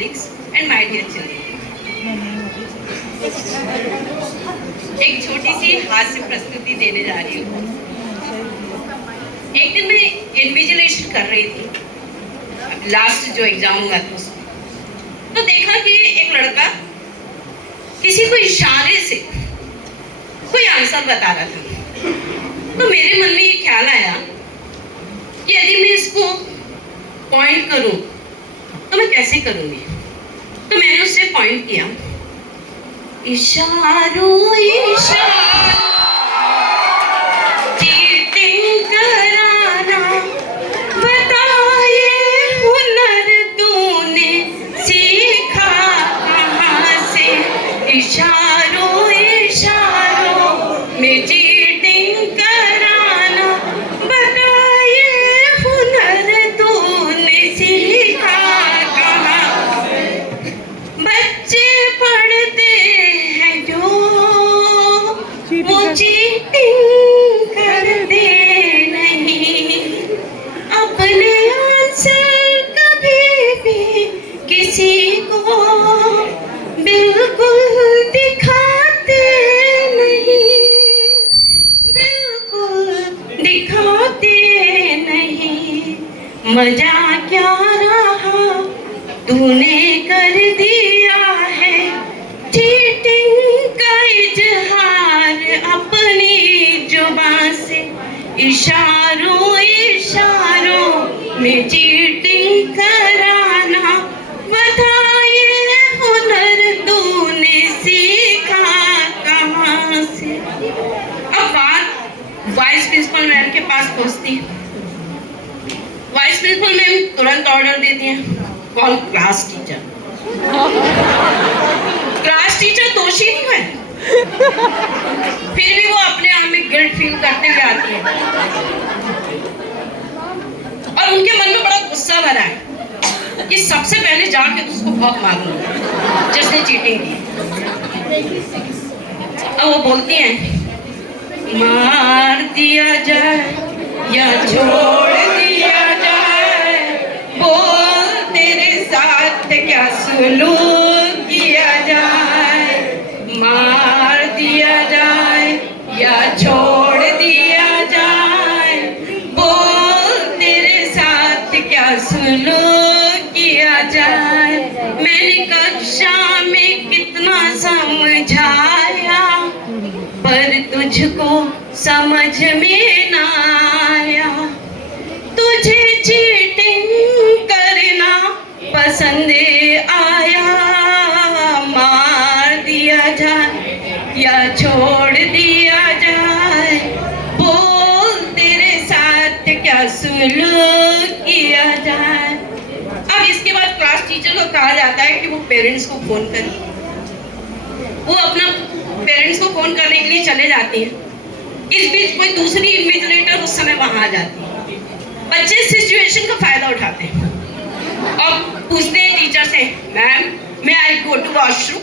colleagues and my dear children. एक छोटी सी हास्य प्रस्तुति देने जा रही हूँ। एक दिन मैं इन्विजिलेशन कर रही थी, लास्ट जो एग्जाम हुआ था उसमें, तो देखा कि एक लड़का किसी को इशारे से कोई आंसर बता रहा था। तो मेरे मन में ये ख्याल आया कि यदि मैं इसको पॉइंट करूं तो मैं कैसे करूंगी। तो मैंने उससे पॉइंट किया, इशारों इशारों चीटिंग कराना, बताए हुनर तूने सीखा कहाँ से। इशारों इशारों में चीटिंग कराना, बताए हुनर तूने सीखा कहाँ से। बच्चे पढ़ते हैं जो वो चीटिंग करते नहीं, अपने आंसर कभी भी किसी को बिल्कुल दिखाते नहीं, बिल्कुल दिखाते नहीं। मजा क्या रहा तूने कर दिया है, चीटिंग का इजहार अपनी जुबान से। इशारों इशारों में चीटिंग कराना, बताए हुनर तूने सीखा कहाँ से। अब बात वाइस प्रिंसिपल मैम के पास पहुंचती है। वाइस प्रिंसिपल मैम तुरंत ऑर्डर देती हैं, call class teacher. Class teacher दोषी नहीं है, फिर भी वो अपने आप में गिल्ट फील करते हुए आती है और उनके मन में बड़ा गुस्सा भरा है कि सबसे पहले जाके उसको बहुत मारूंगा जिसने चीटिंग की। अब वो बोलती हैं, मार दिया जाए या छोड़ दिया जाए, बोल तेरे साथ क्या सुलूक किया जाए। मार दिया जाए या छोड़ दिया जाए, बोल तेरे साथ क्या सुलूक किया जाए। मैंने कक्षा में कितना समझाया पर तुझको समझ में ना आया। तुझे चीटिंग करना पसंद आया, मार दिया जाए या छोड़ दिया जाए, बोल तेरे साथ क्या सुलूक किया जाए। अब इसके बाद क्लास टीचर को कहा जाता है कि वो पेरेंट्स को फोन करें। वो अपना पेरेंट्स को फोन करने के लिए चले जाते हैं। इस बीच कोई दूसरी इन्विजिलेटर उस समय वहां आ जाती है। बच्चे सिचुएशन का फायदा उठाते हैं और पूछते हैं टीचर से, मैम मैं आई गो टू वॉशरूम।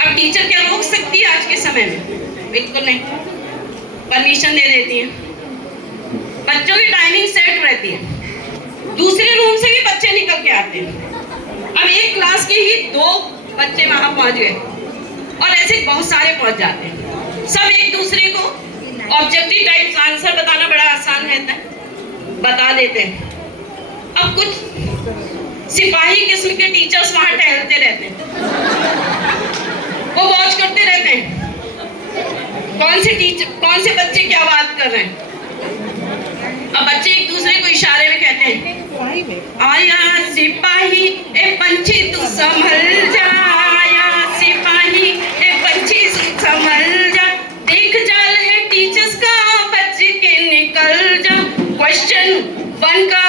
अब टीचर क्या रोक सकती है आज के समय में? बिल्कुल नहीं, परमिशन दे देती है। बच्चों की टाइमिंग सेट रहती है, दूसरे रूम से भी बच्चे निकल के आते हैं। अब एक क्लास के ही 2 बच्चे वहां पहुंच गए और ऐसे बहुत सारे पहुंच जाते हैं। सब एक दूसरे को ऑब्जेक्टिव टाइप आंसर बताना बड़ा आसान रहता है, बता देते हैं। अब कुछ सिपाही किस्म के टीचर्स वहां टहलते रहते हैं, वो वॉच करते रहते हैं कौन से बच्चे क्या बात कर रहे हैं। अब बच्चे एक दूसरे को इशारे में कहते हैं, आया सिपाही ए पंछी तू संभल जा, आया सिपाही ए पंछी तू संभल जा, देख जाल है टीचर्स का बच के निकल जा। क्वेश्चन 1 का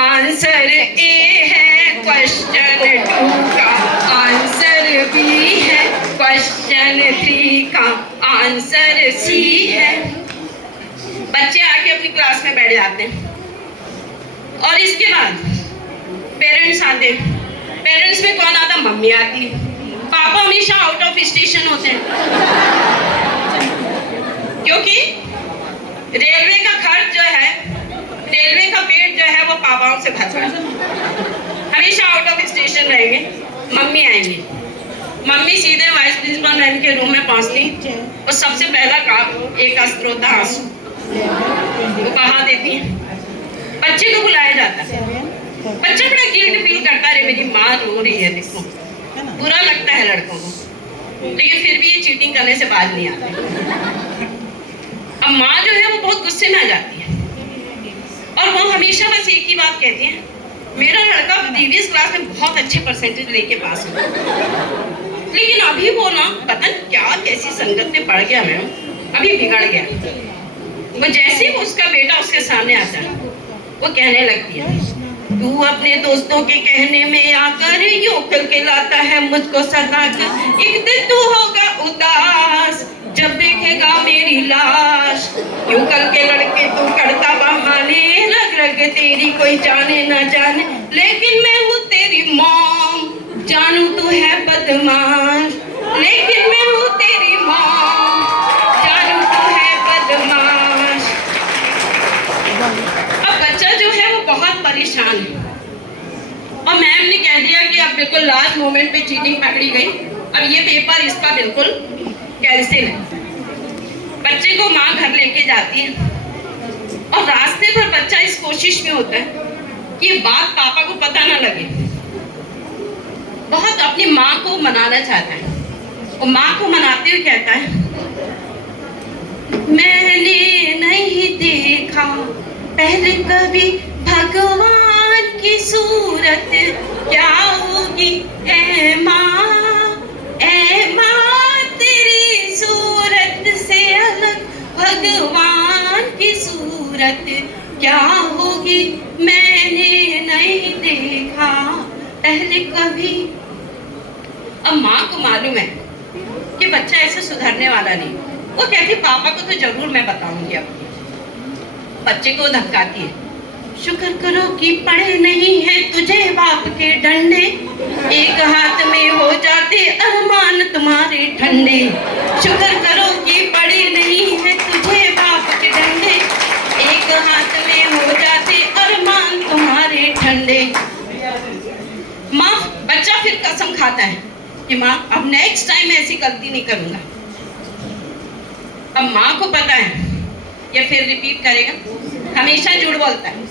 आंसर ए है, क्वेश्चन 2 का आंसर बी है, क्वेश्चन 3 का आंसर सी है। बच्चे आके अपनी क्लास में बैठ जाते हैं और इसके बाद पेरेंट्स आते हैं। पेरेंट्स में कौन आता? मम्मी आती है। पापा हमेशा आउट ऑफ स्टेशन होते हैं क्योंकि रेलवे का खर्च जो है, रेलवे का पेट जो है वो पापाओं से भरता है, हमेशा आउट ऑफ स्टेशन टेंशन रहेंगे, मम्मी आएंगी। मम्मी सीधे वाइस प्रिंसिपल मैम के रूम में पहुंचती और सबसे पहला काम एक अस्त्र होता आंसू, वो बहा देती है। बच्चे को बुलाया जाता है, बच्चा बड़ा गिल्ट फील करता है, मेरी माँ रो रही है, देखो बुरा लगता है लड़कों को, लेकिन फिर भी ये चीटिंग करने से बाज नहीं आते। अब माँ जो है वो बहुत गुस्से में आ जाती है और वो हमेशा बस एक ही बात कहती है, मेरा लड़का प्रीवियस क्लास में बहुत अच्छे परसेंटेज लेके पास हुआ, लेकिन अभी वो ना पता नहीं क्या कैसी संगत में पड़ गया मैम, अभी बिगड़ गया। वो जैसे ही उसका बेटा उसके सामने आता है वो कहने लगती है, तू अपने दोस्तों के कहने में आकर यूं खिलखिलाता है मुझको सताकर, एक दिन तू होगा उदास जब देखेगा मेरी लाश, क्यों कल के लड़के तू करता बहाने, रग रग तेरी कोई जाने ना जाने, लेकिन मैं हूँ तेरी मॉम, जानू तू है बदमाश, लेकिन मैं हूँ तेरी मॉम, जानू तू है बदमाश। अब बच्चा जो है वो बहुत परेशान है और मैम ने कह दिया कि अब बिल्कुल लास्ट मोमेंट पे चीटिंग पकड़ी गई, अब ये पेपर इसका बिल्कुल कैंसिल है। बच्चे को माँ घर लेके जाती है और रास्ते पर बच्चा इस कोशिश में होता है कि ये बात पापा को पता ना लगे, बहुत अपनी माँ को मनाना चाहता है और माँ को मनाते हुए कहता है, मैंने नहीं देखा पहले कभी भगवान की सूरत, क्या होगी ऐ माँ तेरी सूरत से अलग, भगवान की सूरत क्या होगी, मैंने नहीं देखा पहले कभी। अब माँ को मालूम है कि बच्चा ऐसे सुधरने वाला नहीं, वो कहती पापा को तो जरूर मैं बताऊंगी। अब बच्चे को धमकाती है, शुक्र करो कि पड़े नहीं है तुझे बाप के डंडे, एक हाथ में हो जाते अरमान तुम्हारे ठंडे, शुक्र करो कि पड़े नहीं है तुझे बाप के डंडे, एक हाथ में हो जाते अरमान तुम्हारे ठंडे। माँ बच्चा फिर कसम खाता है कि माँ अब नेक्स्ट टाइम ऐसी गलती नहीं करूंगा। अब माँ को पता है ये फिर रिपीट करेगा, हमेशा झूठ बोलता है।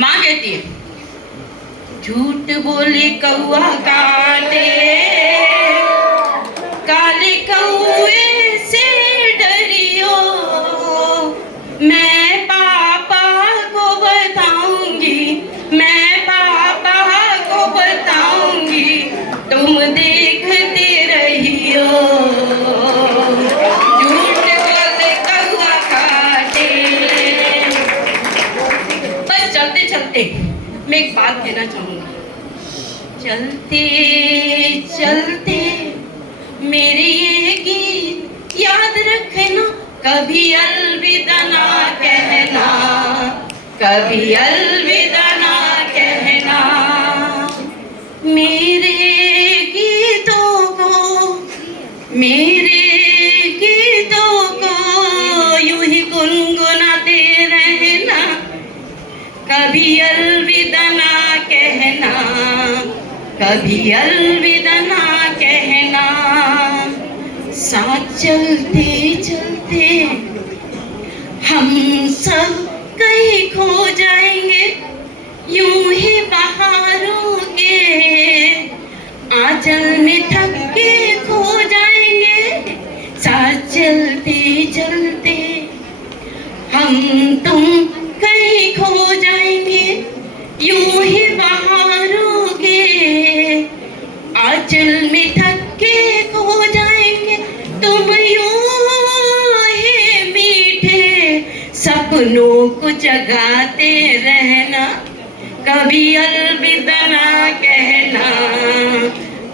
माँ कहती है, झूठ बोले कौआ काटे, काले कौए से डरियो, मैं पापा को बताऊंगी, मैं पापा को बताऊंगी, तुम देखते रहियो। झूठ बोले कौआ काटे। बस चलते चलते मैं एक बात कहना चाहूंगी, चलते चलते मेरे ये गीत याद रखना, कभी अलविदा ना कहना, कभी अलविदा ना कहना, मेरे गीतों को, मेरे गीतों को यूं ही गुनगुनाते रहना, कभी अलविदा ना कहना, कभी अलविदा ना कहना। साथ चलते चलते हम सब कहीं खो जाएंगे, यूं ही बहारों के आंचल में थक के खो जाएंगे। साथ चलते चलते हम तुम कहीं खो जाएंगे, यूं ही बहारों के आंचल में थक के खो जाएंगे। तुम यूं ही मीठे सपनों को जगाते रहना, कभी अलविदा ना कहना,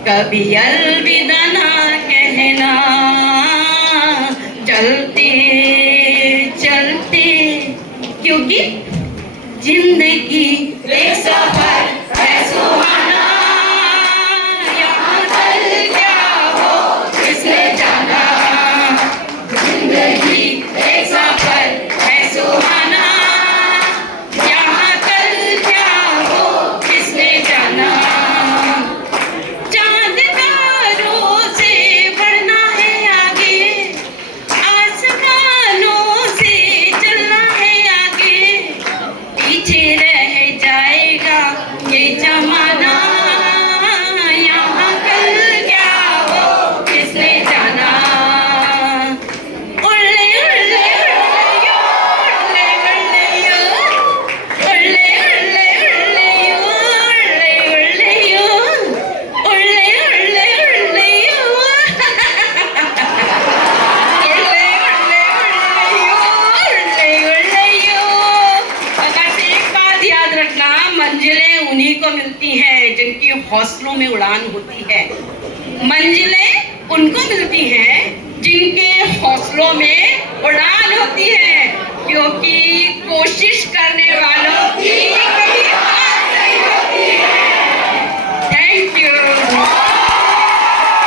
कभी अलविदा ना कहना। चलते चलते, क्योंकि जिंदगी एक सफर है सुहाना, यहाँ कल क्या हो किसने जाना। जिंदगी एक सफर है सुहाना, यहाँ कल क्या हो किसने जाना। मिलती हैं जिनके हौसलों में उड़ान होती है। मंजिलें उनको मिलती हैं जिनके हौसलों में उड़ान होती है, क्योंकि कोशिश करने वाले